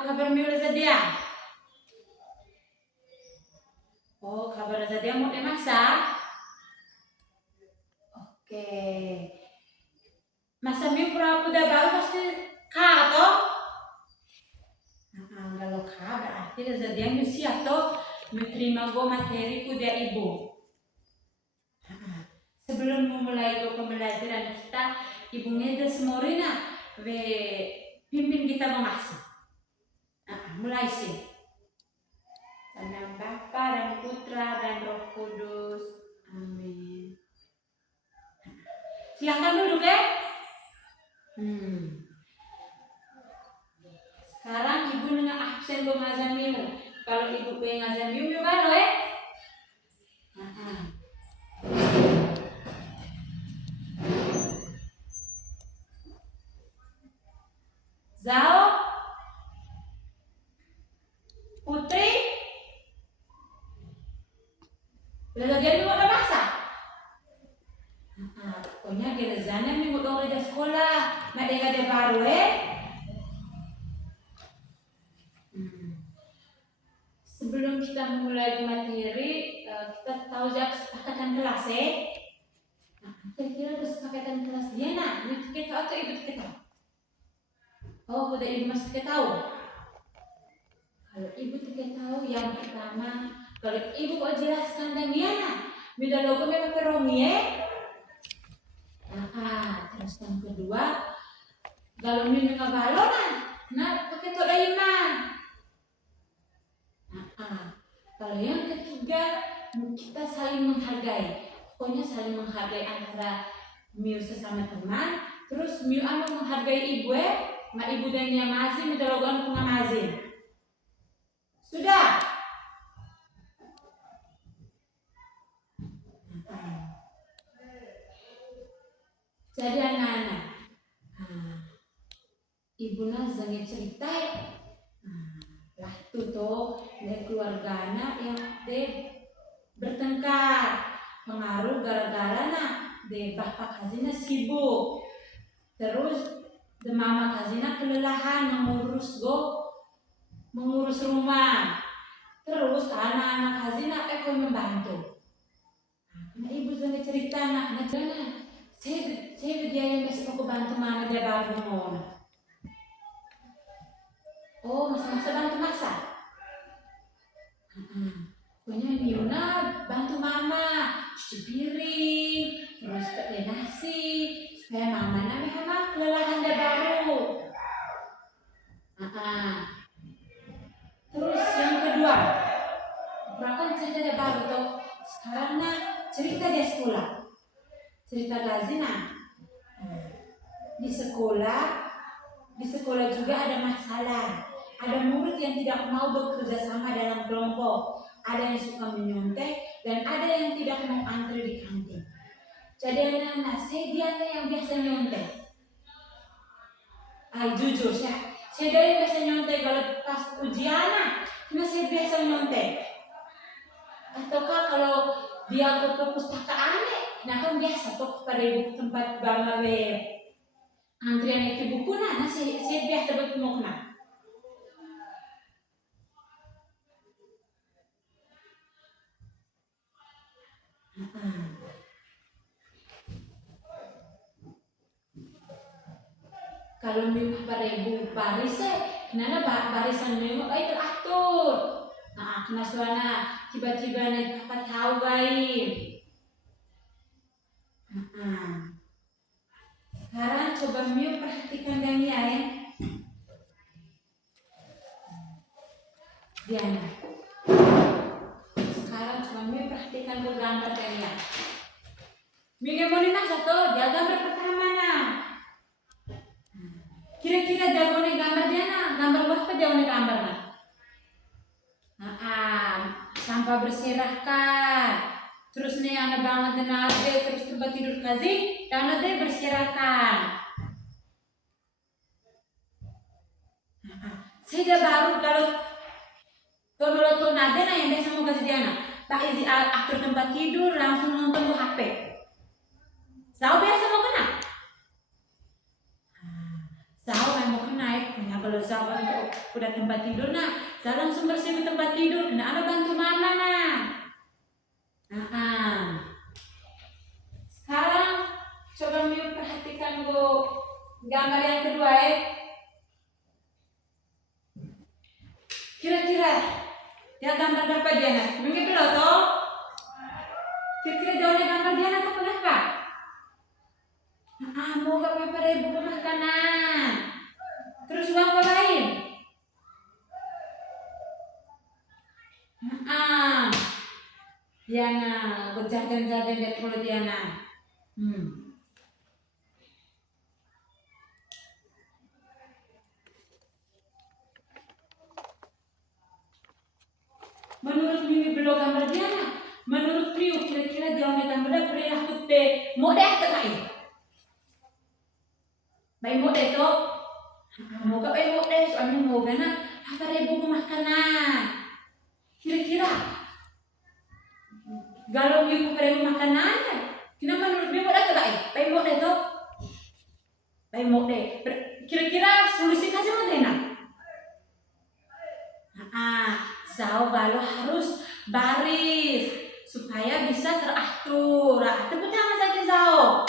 kabar miula dia. Oh, kabar dia mau masak. Oke. Masa miu pura udah baru pasti kak toh? Kalau kak berarti dia miu siap toh menerima go materi kuda ibu. Sebelum memulai pembelajaran kita, Ibu Ngeda Semorina pimpin kita memasak. Mulai sih. Dalam Bapa dan Putra dan Roh Kudus. Amin. Silahkan duduk ya. Sekarang Ibu dengan absen pengazan miu. Kalau Ibu pengazan miu kan ya? Zao, Putri, belajar juga masak. Pokoknya gelazannya minggu dong di sekolah, nak dia baru Sebelum kita memulai materi, kita tahu jak kesepakatan kelas Kira-kira kesepakatan kelas dia nak, kita atau ibu kita? Oh, udah ibu masih tahu. Kalau ibu tidak tahu, yang pertama, kalau ibu kau jelaskan dan Diana, bila logo memang perongi terus yang kedua, kalau minum balonan, nah pakai toda iman. Kalau yang ketiga, kita saling menghargai. Pokoknya saling menghargai antara miu sesama teman, terus miu menghargai ibu mak ibu dan nyamazin udah logon pengamazin. Sudah. Jadi anak-anak, ibu nazangnya cerita, lah itu tuh dari keluarga anak yang bertengkar, pengaruh gara-gara bapak hazina sibuk, terus mama hazina kelelahan mengurus rumah, terus anak-anak hazina membantu. Nah, ibu sudah cerita anak saya dia yang masih mau bantu mama dia baru mau. Oh, masa-masa bantu masak. Pokoknya Miuna bantu mama cuci piring, terus pakai nasi, supaya mama memang kelelahan dia baru. Terus yang kedua, bahkan cerita dia baru tuh. Sekarang cerita dia sekolah, cerita Gazina. Di sekolah juga ada masalah. Ada murid yang tidak mau bekerja sama dalam kelompok, ada yang suka menyontek, dan ada yang tidak mau antri di kantin. Jadi anak-anak, saya yang biasa nyontek. Jujur saya dari biasa nyontek kalau pas ujian, karena saya biasa nyontek. Ataukah kalau dia ke perpustakaan, nah kan biasa tuh pada ibu tempat bangga antrian itu buku, saya biasa bertemu kalau minggu pada ibu baris kenapa barisan minggu teratur. Kena suara tiba-tiba dapat tahu baik. Sekarang coba Miu perhatikan Dania Diana. Sekarang coba Miu perhatikan gambar Dania. Miu mau satu, dia gambar pertama Kira-kira jagoan gambar Diana, gambar apa jagoan gambar sampah berserakan. Terus anak banget tenaga, terus tempat tidur kasih, dan ada berserakan. Saya baru kalau Tono nade yang biasa mau kasih Diana, tak isi atur tempat tidur langsung nonton HP. Sao biasa mau kena? Sao mau kena, kalau Zau udah tempat tidur nah, Zau langsung bersih ke tempat tidur. Nah, ada bantu mama nah. Sekarang coba Miu perhatikan gambar yang kedua ya. Kira-kira dia gambar apa dia nak? Mungkin belum toh? Kira-kira dia gambar dia nak apa apa? Mau apa ibu makanan. Terus uang apa lain? Diana, berjajan-jajan dia kalau Diana. Menurut Mimi belum gambar Diana. Menurut Priu kira-kira dia gambar perilaku te mau deh terkait. Baik mau deh toh. Mau ke baik mau deh soalnya mau gana apa ibu makanan. Kira-kira kalau ibu perlu makanan, kenapa menurut Mimi mau deh terkait? Baik mau deh toh. Baik mau deh. Kira-kira solusi kasih mana? Zau kalau harus baris supaya bisa teratur. Tepuk tangan saja Zau.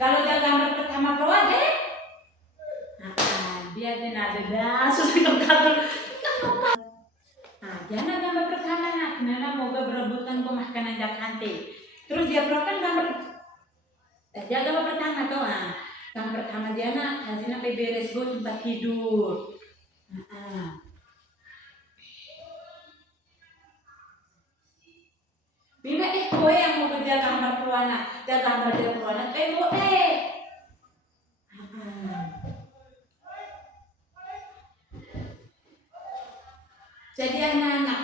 Kalau dia gambar pertama bawah deh. Dia ada susah kartu. Dia gambar pertama nak, kenapa mau berebutan ke makanan jakante. Terus dia kan gambar. Dia gambar pertama tuh gambar pertama dia nak, hazina beres tempat tidur. Bina kowe yang mau kerja gambar peruana, dia gambar dia peruana, mau jadi anak-anak,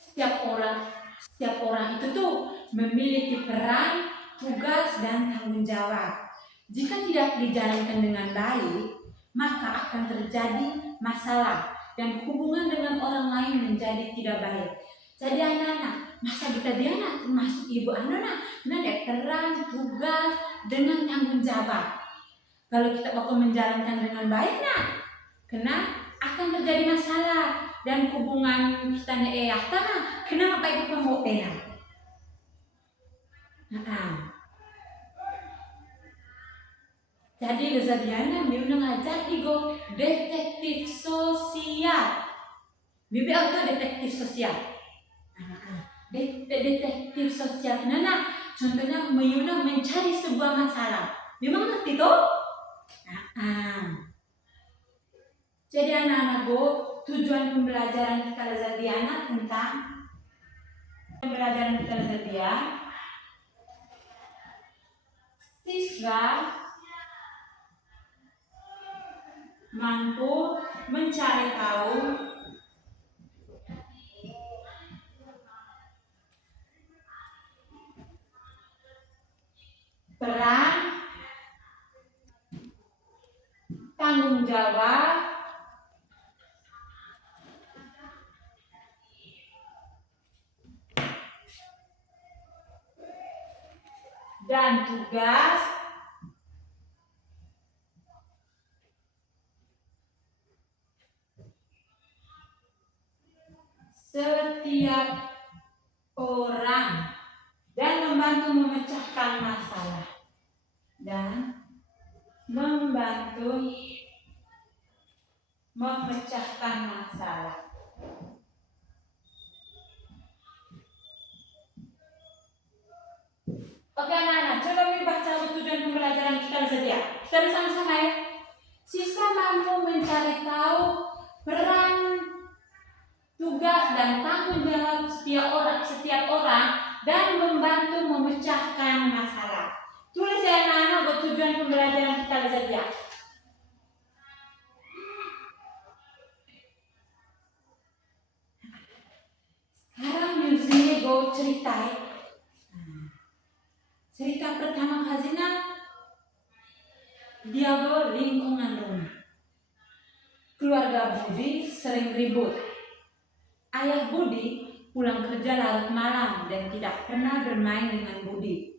setiap orang itu tuh memiliki peran, tugas dan tanggung jawab. Jika tidak dijalankan dengan baik, maka akan terjadi masalah dan hubungan dengan orang lain menjadi tidak baik. Jadi anak-anak, masa kita dia termasuk ibu anak-anak, ada peran, tugas dengan tanggung jawab. Kalau kita bakal menjalankan dengan baik, akan terjadi masalah dan hubungan kita kenapa ibu kamu Jadi Lezadiana Miu ngajar igo detektif sosial. Bibi auto detektif sosial. Detektif sosial. Contohnya Miu mencari sebuah masalah. Memang ngerti toh? Jadi anak-anak tujuan pembelajaran kita Lezadiana tentang pembelajaran kita Lezadiana siswa mampu mencari tahu peran, tanggung jawab, dan tugas setiap orang dan membantu memecahkan masalah Oke anak-anak, coba baca tujuan pembelajaran kita saja. Kita bersama-sama ya. Siswa mampu mencari tahu peran, tugas dan tanggung jawab setiap orang dan membantu memecahkan masalah. Tulis ya anak-anak tujuan pembelajaran kita saja. Sekarang musiknya cerita. Cerita pertama Hazina, dia lingkungan rumah. Keluarga Budi sering ribut. Ayah Budi pulang kerja larut malam dan tidak pernah bermain dengan Budi.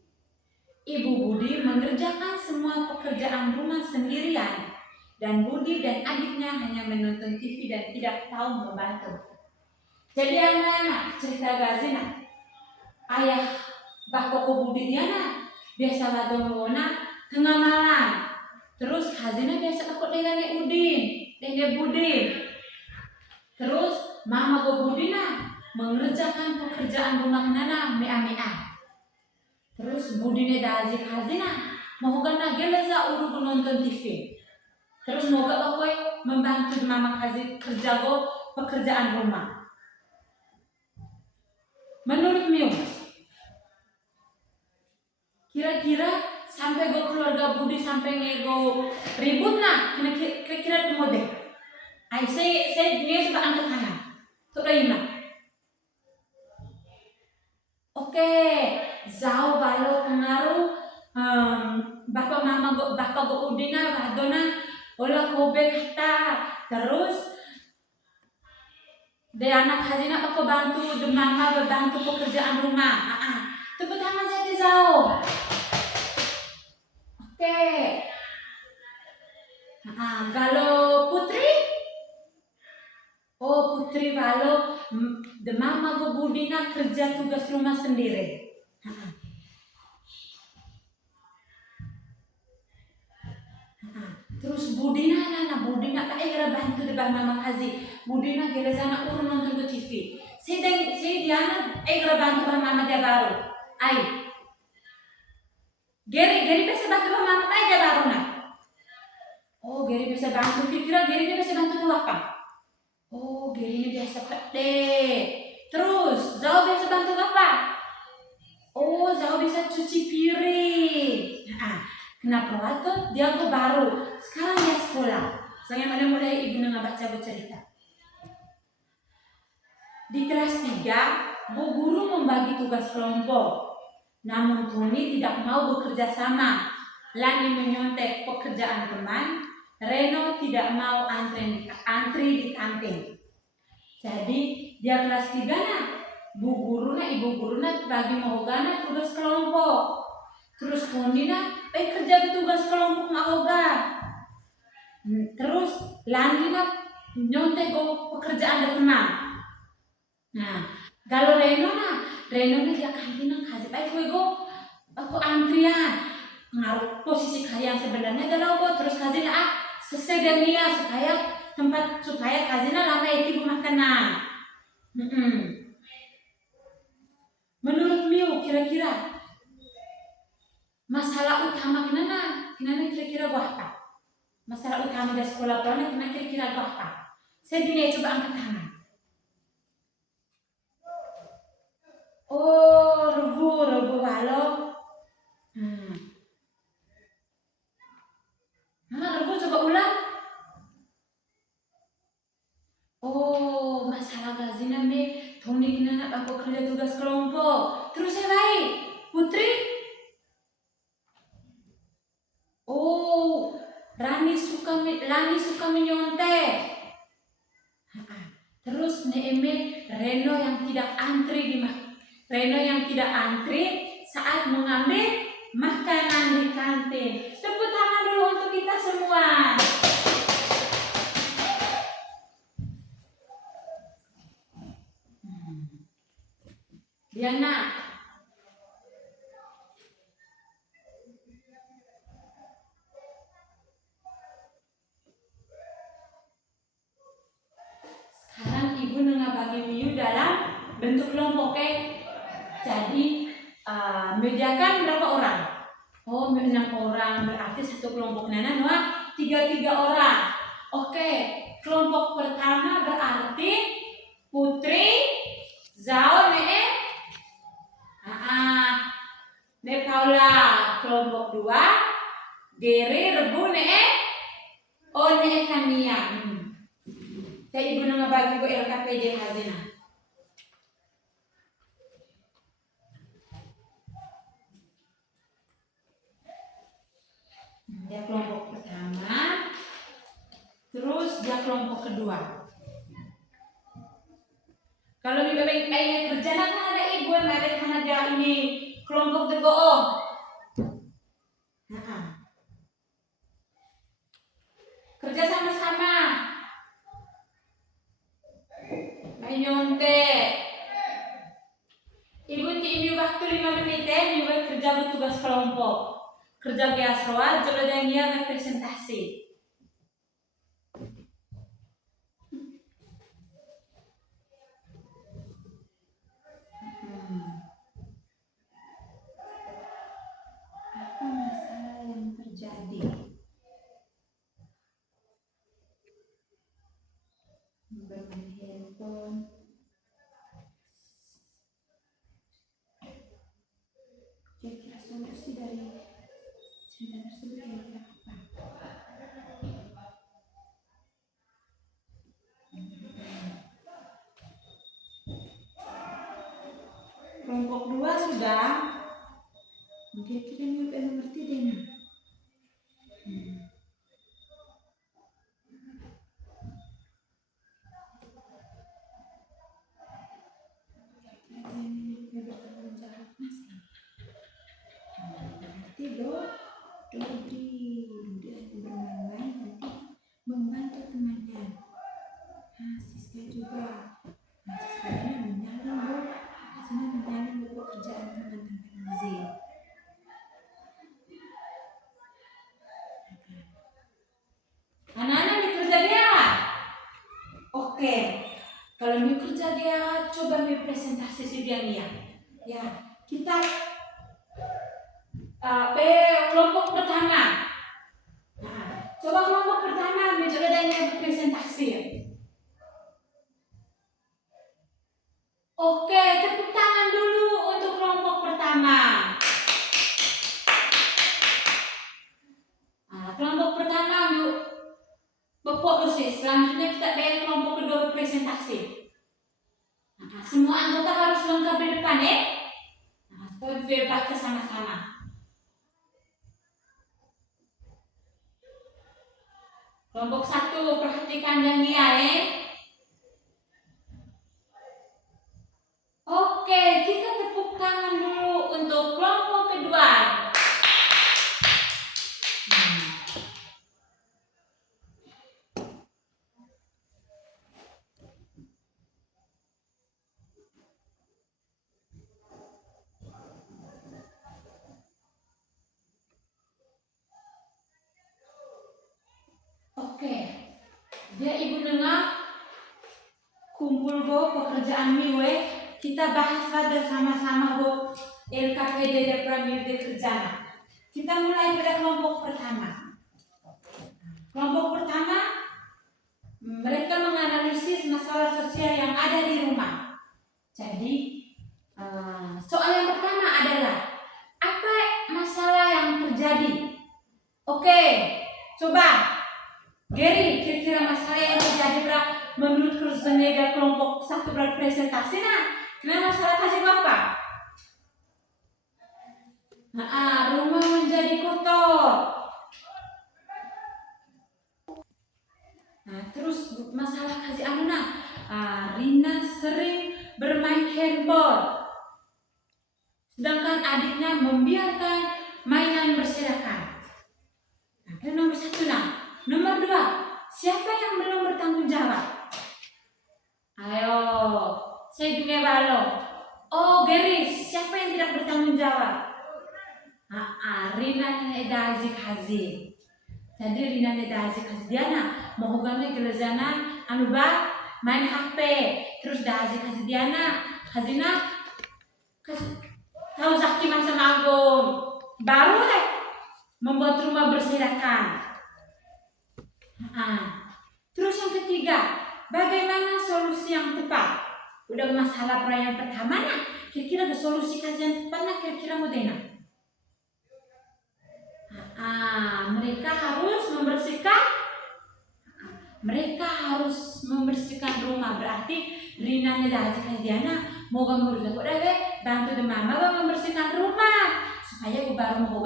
Ibu Budi mengerjakan semua pekerjaan rumah sendirian dan Budi dan adiknya hanya menonton TV dan tidak tahu membantu. Jadi anak-anak cerita gazina ayah bapak Budi Diana biasa ladong tengah malam. Terus hazina biasa takut dengan Budin. Terus mama Budina mengerjakan pekerjaan rumah nana mea. Terus Budine dazik hazina mau kena geleza uru nonton TV. Terus moga bakoy membantu mama kerja pekerjaan rumah. Menurut Miu, kira-kira sampai keluarga Budi sampai ngego ribut nah, kira-kira itu model. Saya dia sudah angkat tangan. Sudah ima. Oke, zau balo pengaruh bapak Udina badona olah kobe kata terus de anak hazina aku bantu de mama bantu pekerjaan rumah. Tepuk tangan saya zau. Oke. Kalau Putri? Oh Putri kalau de mama go Budina kerja tugas rumah sendiri. Terus Budina tak bantu de mama kazi. Budina kira sana urun nonton ke TV. Saya Diana bantu mama dia baru. Geri bisa bantu mama dia baru nak. Oh Geri bisa bantu. Kira Geri bisa bantu tuh apa? Oh Geri ini biasa pede. Terus Zau bisa bantu apa? Oh Zau bisa cuci piring. Kenapa waktu dia aku baru. Sekarang dia sekolah. Saya mulai ibu baca cerita. Di kelas 3, Bu Guru membagi tugas kelompok. Namun Tony tidak mau bekerja sama. Lani menyontek pekerjaan teman. Reno tidak mau antri di kantin. Jadi dia kelas 3 nah. Ibu guru bagi mau gana tugas kelompok. Terus Tony kerja tugas kelompok mahoga. Terus Lani nyontek pekerjaan teman. Nah, kalau Reno dia kantin kasih baik aku antrian. Ngaruh posisi kalian sebenarnya adalah terus kasih sesedemia supaya kasihnya lama itu makanan. Menurut Miu kira-kira masalah utama kenapa kira-kira apa? Masalah utama di sekolah kenapa kira-kira apa? Saya coba angkat tangan. Oh, rebu halo. Rebu coba ulang. Oh, masalah gazina Tony kenapa aku kerja tugas kelompok. Terus yang lain, Putri. Oh, Lani suka menyontek. Terus Reno yang tidak antri saat mengambil makanan di kantin. Tepuk tangan dulu untuk kita semua. Diana. Sekarang Ibu bagi Miu dalam bentuk kelompok, oke? Jadi mediakan berapa orang? Oh 6 orang, berarti satu kelompok Nana 3 orang. Oke, kelompok pertama berarti Putri, Zau, Paula. Kelompok 2 Geri, Rebu, Fania. Saya Ibu bagi LKPD hazina. Dia kelompok pertama, terus dia kelompok kedua. Kalau di BPI kerja ada Ibu, ada dia ini kelompok TGO. Kerja sama-sama. Main nyontek. Ibu ini waktu 5 menit juga kerja bertugas kelompok. Kerja geasroa, jodoh dia presentasi. Apa masalah yang terjadi? Bermain handphone. Kira-kira solusi dari cerita tersebut kira-kira apa? Kelompok 2 sudah. Kira-kira ini udah ngerti deh nih. Dodi bermain-main nanti membantu temannya. Siska juga. Siskanya menyalin bu. Sini menyalin bu pekerjaan teman-teman Z. Anak-anak ini kerja dia. Oke. Kalau ini kerja dia, coba presentasi si dia nih ya. Ya, kita kelompok pertama. Nah, coba kelompok pertama mencoba dan presentasi. Oke, tepuk tangan dulu untuk kelompok pertama. Nah, kelompok pertama Bapak dosis. Selanjutnya kita bayar kelompok kedua berpresentasi. Nah, semua anggota harus lengkap di depan ya. Nah, supaya baca sama-sama. Kelompok 1 perhatikan dan dia ya. Oke, kita tepuk tangan dulu untuk kelompok kedua. Oke, dia ibu dengar kumpul go pekerjaan miwe kita bahas pada sama-sama go LKPD dan Pramilde kerjaan. Kita mulai pada kelompok pertama. Kelompok pertama mereka menganalisis masalah sosial yang ada di rumah. Jadi soal yang pertama adalah apa masalah yang terjadi? Oke, coba Gary, kira-kira masalah yang terjadi menurut Kursenega kelompok 1 berpresentasi kenapa masalah kasih bapak? Rumah menjadi kotor. Terus masalah kasih Rina sering bermain handphone, sedangkan adiknya membiarkan mainan berserakan. Itu nomor 1 Nomor 2, siapa yang belum bertanggung jawab? Ayo, saya juga balok. Oh, Gary, siapa yang tidak bertanggung jawab? Rina Edazik Hazi. Jadi Rina Edazik Hazi Diana mau hubungannya gelezana main HP. Terus Dazik Hazi Diana Hazina tahu Zaki masa magung baru membuat rumah berserakan. Terus yang ketiga, bagaimana solusi yang tepat? Udah masalah perayaan pertama kira-kira ada solusi kajian tepat kira-kira modena. Mereka harus membersihkan rumah. Berarti Rina dan Diana mau gambar udah bantu mama membersihkan rumah supaya baru mau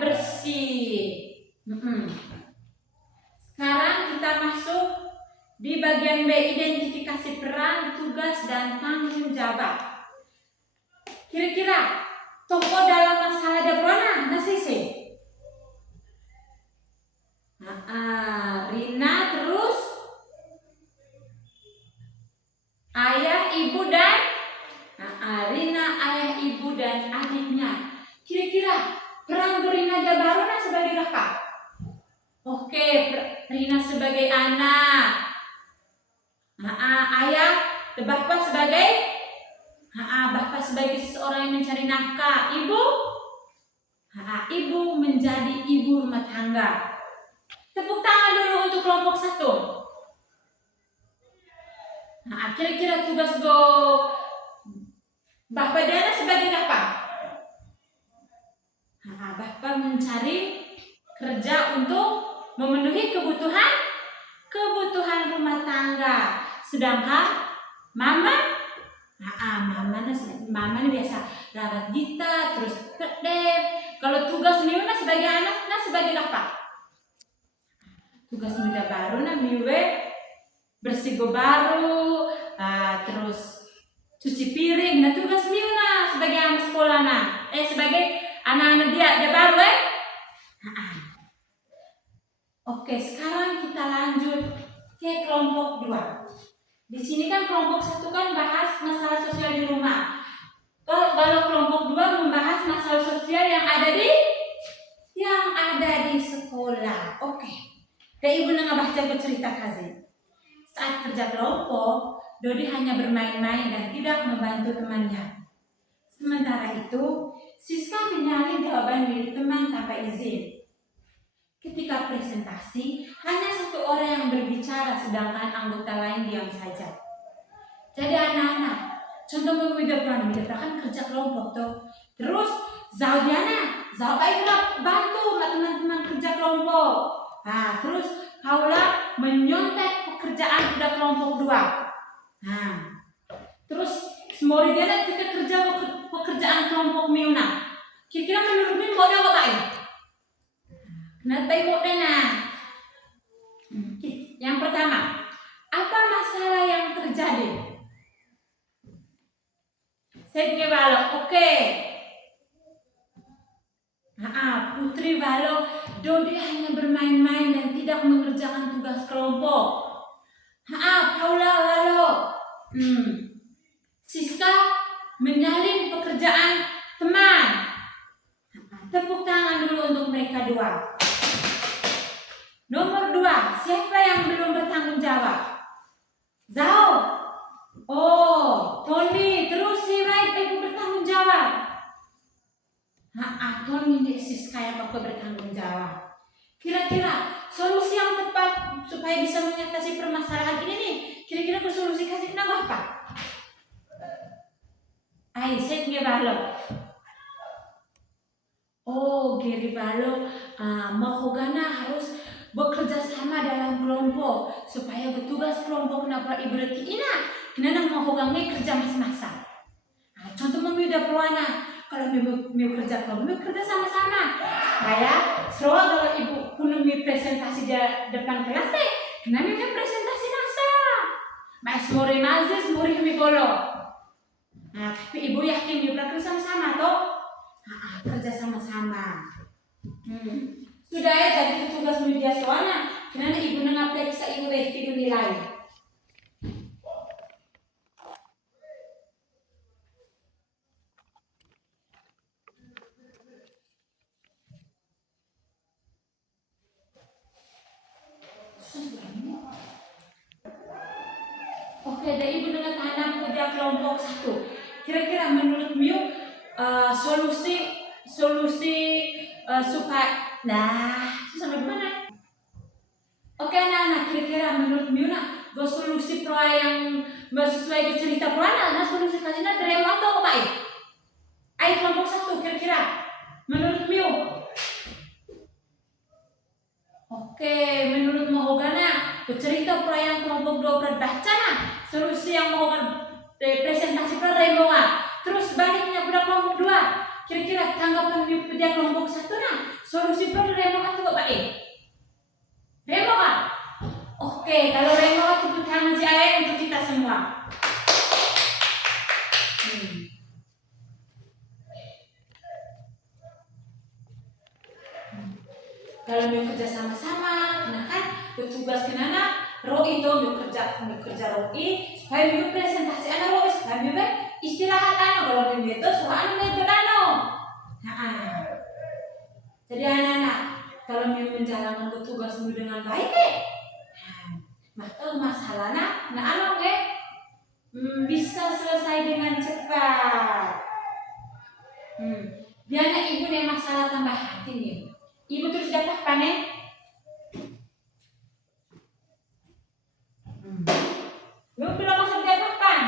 bersih. Sekarang kita masuk di bagian B, identifikasi peran, tugas, dan tanggung jawab. Kira-kira tokoh dalam masalah Debrona, nasisi. Oke, Rina sebagai anak. Ayah, bapak sebagai bapak sebagai seseorang yang mencari nafkah. Ibu, ibu menjadi ibu rumah tangga. Tepuk tangan dulu untuk kelompok 1. Kira-kira tugas Bapak Dana sebagai apa? Bapak mencari kerja untuk memenuhi kebutuhan rumah tangga. Sedangkan mama biasa rawat Gita, terus kedep. Kalau tugas Miuna sebagai anak, sebagai apa? Tugas muda baru Miwe bersih baru, terus cuci piring. Tugas Miuna sebagai anak sekolah sebagai anak-anak dia baru Oke, sekarang kita lanjut ke kelompok 2. Di sini kan kelompok 1 kan bahas masalah sosial di rumah. Kalau kelompok 2 membahas masalah sosial yang ada di sekolah. Oke. Ibu baca bercerita kasih. Saat kerja kelompok, Dodi hanya bermain-main dan tidak membantu temannya. Sementara itu, Siska menyalin jawaban milik teman tanpa izin. Ketika presentasi, hanya satu orang yang berbicara, sedangkan anggota lain diam saja. Jadi anak-anak, contoh memudahkan kerja kelompok tuh. Terus, Zau bantu teman-teman kerja kelompok. Terus kaulah menyontek pekerjaan udah kelompok 2. Terus semua dia kita kerja pekerjaan kelompok Miuna. Kira-kira menurut Miuna mau apa Pak? Kenapa ibu Yang pertama, apa masalah yang terjadi? Saya balok, oke. Putri balok, Dodi hanya bermain-main dan tidak mengerjakan tugas kelompok. Paula balok. Siska menyalin pekerjaan teman. Tepuk tangan dulu untuk mereka 2. Nomor 2, siapa yang belum bertanggung jawab? Zhao. Tony, terus si Rai ibu bertanggung jawab. Tony dan Siska yang bakal bertanggung jawab. Kira-kira solusi yang tepat supaya bisa mengatasi permasalahan ini nih. Kira-kira solusi kasih kenapa apa? Set balok. Geri balok. Mahogana harus bekerja sama dalam kelompok supaya bertugas kelompok kenapa ibu ina kena mahogangnya kerja masa-masa. Contoh memudah peruana kalau mau kerja kelompok mau kerja sama-sama. Soalnya kalau ibu kuno mau presentasi di depan kelas kena mau presentasi nasa. Mas mori mazes mori kami bolo. Tapi ibu yakin ibu kerja sama-sama toh? Kerja sama-sama. Sudah jadi tugas media soalnya. Karena ibu periksa ibu tidur nilai. Oke, dari ibu tanam kerja kelompok 1. Kira-kira menurut Miu solusi supaya sampai mana? Oke anak-anak, kira-kira menurut Miu solusi pro yang sesuai cerita pro solusi kasihnya dari yang atau apa kelompok 1 kira-kira menurut Miu. Oke, menurut Mahogana bercerita pro yang kelompok 2 baca solusi yang mau presentasi pro remoa. Terus baliknya pada kelompok 2. Kira-kira tanggapan dia kelompok 1 solusi pro remoa itu apa remoa. Oke, kalau remoa tepuk tangan si ayah untuk kita semua. Kalau mau kerja sama-sama, kan bertugas kenana ROI itu mau kerja ROI supaya mau presentasi anak ROI supaya mau istirahat kalau mau itu soal anak itu jadi anak-anak kalau mau menjalankan tugasmu dengan baik maka masalahnya bisa selesai dengan cepat. Biarnya ibu nih masalah tambah hati nih. Ibu terus dapat panen. Belum masuk dapat pan.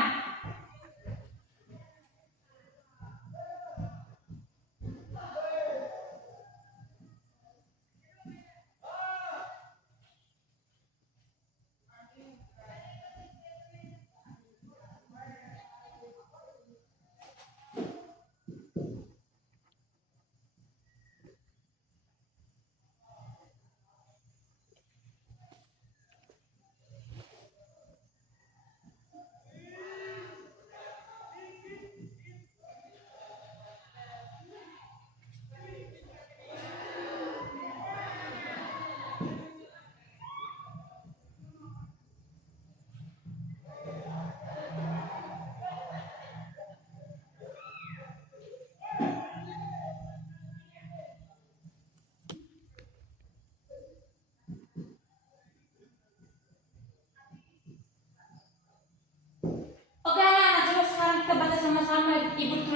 Oke anak-anak, coba sekarang kita baca sama-sama. Ibu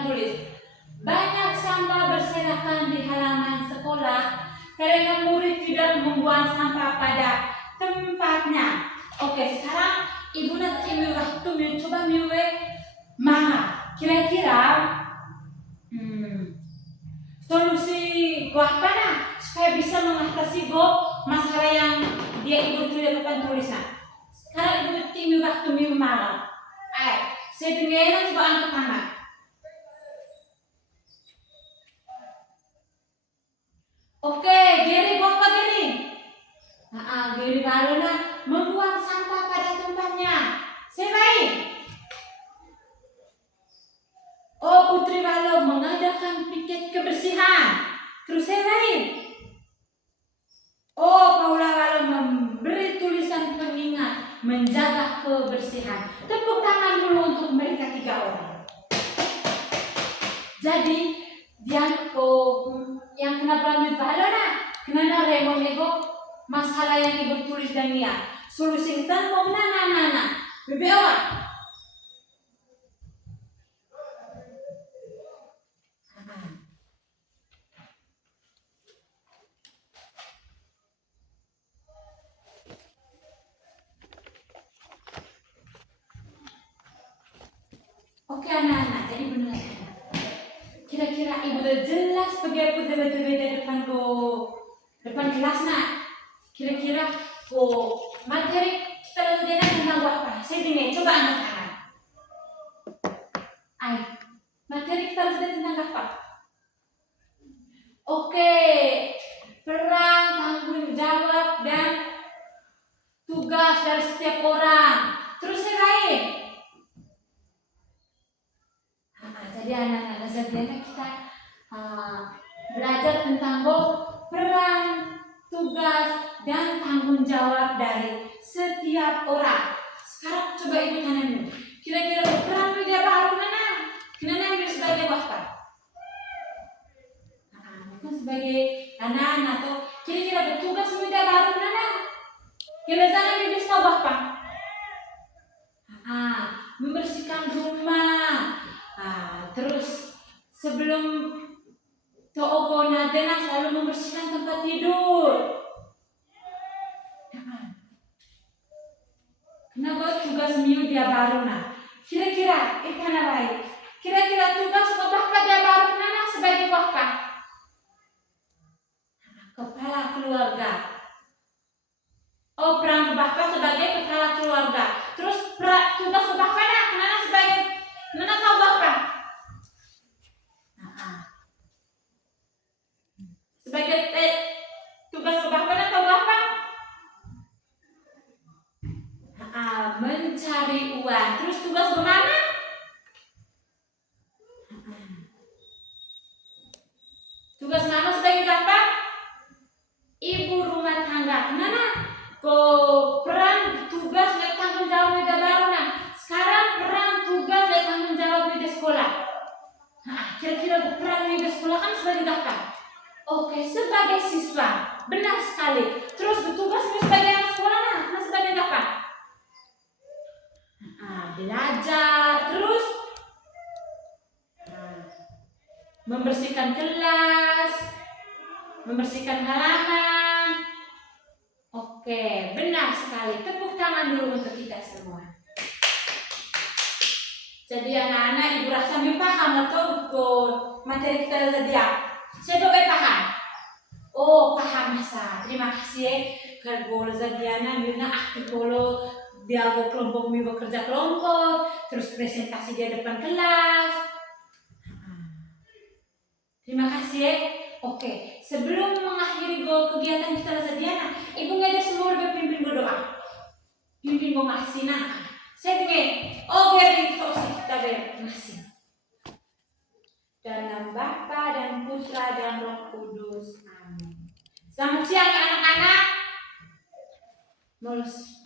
tulis. Banyak sampah berserakan di halaman sekolah karena murid tidak membuang sampah pada tempatnya. Oke, sekarang ibu nanti waktu coba mana kira-kira solusi apa nah supaya bisa mengatasi masalah yang dia ibu tulisnya. Sekarang ibu tim waktu malam. Saya dengar coba angkat tangan. Oke, Geri, apa Geri? Geri Balona membuang sampah pada tempatnya. Saya baik. Oh, Putri Balo mengadakan piket kebersihan. Terus saya baik. Oh, Paula Balo memberi tulisan pengingat menjaga kebersihan. Tepuk tangan dulu untuk mereka 3 orang. Jadi dia yang kena Pramit Balona, kena Raymond Ego masalah yang ibu tulis dan dia. Solusi kita mau nana. Bebewa. Oke anak-anak, jadi benar. Kira-kira ibu udah jelas bagaimana depan kelasnya. Kira-kira materi kita belajar tentang apa? Saya dengar, coba anak-anak. Materi kita belajar tentang apa? Oke, peran, tanggung jawab dan tugas dari setiap orang. Terus yang lain. Jadi anak-anak kita belajar tentang peran, tugas, dan tanggung jawab dari setiap orang. Sekarang coba ibu tanya dulu. Kira-kira peran media baru kenapa ambil sebagai apa? Mungkin sebagai anak-anak atau kira-kira bertugas media baru kenapa? Kira-kira ambil sebagai apa? Membersihkan rumah. Terus sebelum To'ogo Nadena selalu membersihkan tempat tidur. Kenapa tugas dia baru Kira-kira ikan baik. Kira-kira tugas bapak dia baru sebagai bapak. Kepala keluarga. Oh, peran bapak sebagai kepala keluarga. Terus tugas bapak sebagai tahu bapak. Sebagai tugas bapak atau bapak? Mencari uang. Terus tugas kemana? Tugas mama sebagai bapak? Ibu rumah tangga. Kenapa? Peran tugas dan tanggung jawab beda baru Sekarang peran tugas dan tanggung jawab beda sekolah. Kira-kira peran beda sekolah kan sebagai bapak. Oke, sebagai siswa, benar sekali. Terus bertugas sebagai anak sekolah, nah, sebagai apa? Belajar, terus membersihkan kelas, membersihkan halaman. Oke, benar sekali. Tepuk tangan dulu untuk kita semua. Jadi anak-anak, ibu rasa paham betul materi kita tadi ya. Siapa paham? Oh, paham masa. Terima kasih ya. Kalau Zadiana Mirna aktif dulu. Dia kelompok mi bekerja kelompok, terus presentasi di depan kelas. Terima kasih ya. Oke, sebelum mengakhiri kegiatan kita Zadiana, ibu ngajak semua berpimpin berdoa. Pimpin ngasih nah. Saya dengar. Oh, biar itu kita ngasih. Dalam Bapa dan Putra dan Roh Kudus. Amin. Selamat siang anak-anak. Mulus.